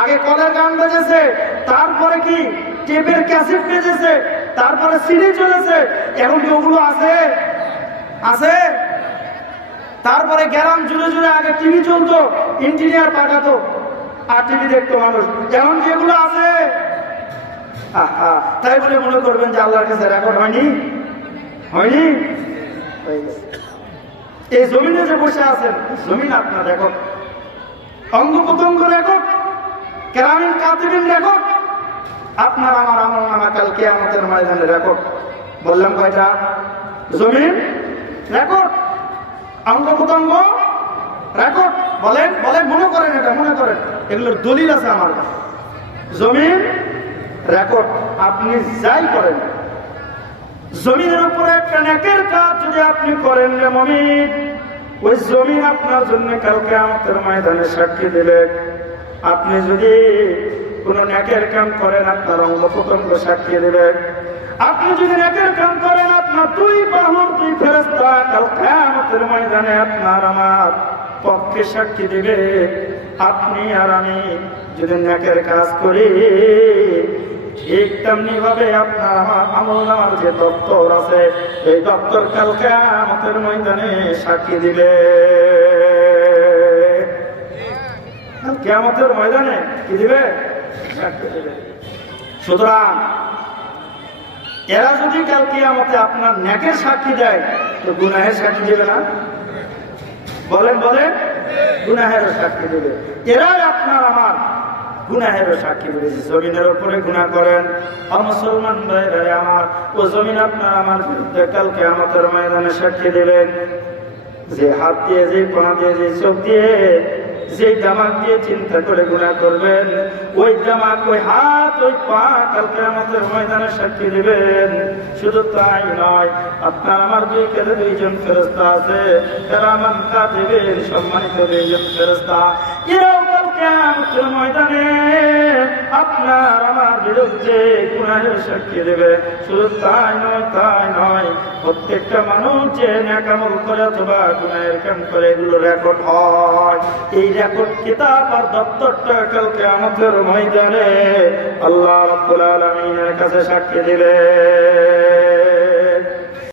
আগে তারপরে কি? টেপের ক্যাসেট বেজেছে, তারপরে সিডি চলেছে। এখন কি ওগুলো আছে? আছে? তারপরে গ্রাম জুড়ে জুড়ে আগে টিভি চলতো, ইঞ্জিনিয়ার পাঠাতো। আর টিভি দেখতো মানুষ। কি এগুলো আছে। তাই বলে মনে করবেন যে আল্লাহর কাছে রেকর্ড হয়নি? হয়নি? এই জমিনে যে বসে আছেন, জমিন আপনার রেকর্ড অঙ্গ প্রত্যঙ্গ রেকর্ড কেরামিন কাতিবিন রেকর্ড আপনার আমার আমার নামা কালকে আমাদের ময়দানে রেকর্ড বললাম কয়টা? জমিন রেকর্ড অঙ্গ প্রত্যঙ্গ রেকর্ড বলেন বলেন, মনে করেন। এগুলোর দলিল আছে আমার কাছে। জমিন রেকর্ড আপনি যাই করেন। জমিনের উপরে একটা নেকের কাজ যদি আপনি করেন রে মমিন, ওই জমিন আপনার জন্য কালকে আমাদের ময়দানে সাক্ষী দেবে। আপনি যদি কোন নেকের কাম করেন, আপনার অঙ্গ প্রত্যঙ্গ সাক্ষী দেবে। আপনি যদি নেকের কাম করেন, আপনার দুই বাহুর দুই ফেরস্তা কালকে আমাদের ময়দানে আপনার আমার পক্ষে সাক্ষী দেবে। আপনি আর আমি যদি নেকের কাজ করি, ঠিক তেমনি ভাবে আপনার আমার আমল নামার যে দপ্তর আছে, এই দপ্তর কালকে আমাদের ময়দানে সাক্ষী দিবে। কেমতের ময়দানে কি দিবে। সুতরাং, এরা যদি কালকে আমাকে আপনার ন্যাকের সাক্ষী দেয়, তো গুনাহের সাক্ষী দেবে না। বলেন বলেন। গুনাহের সাক্ষী দেবে। এরাই আপনার আমার। গুনাহের সাক্ষী দেবে। জমিনের ওপরে গুণা করেন। আমার, ও জমিন আপনার আমার সাক্ষী দেবেন। যে হাত দিয়ে, যে পা দিয়ে, যে চোখ দিয়ে যে জামাত দিয়ে চিন্তা করে গুণা করবেন, ওই জামাত ওই হাত, ওই পা কালকে আমাদের ময়দানে সাক্ষী দিবেন। শুধু তাই নয়, আপনার আমার দুই কেটে দুইজন ফেরস্তা আছে, তারা আমার দেবেন সম্মানিত দুইজন ফেরস্তা এরাও কালকে ময়দানে আপনার আমার বিরুদ্ধে গুণাহের সাক্ষী দেবে। শুধু তাই নয় তাই নয়, প্রত্যেকটা মানুষ যে ন্যাকামল করে অথবা গুণাহের কাম করে, এগুলো রেকর্ড হয়। এই রেকর্ড কিতাব আর দপ্তরটা কালকে আমাদের ময়দানে আল্লাহ রব্বুল আলমিনের কাছে সাক্ষী দিবে।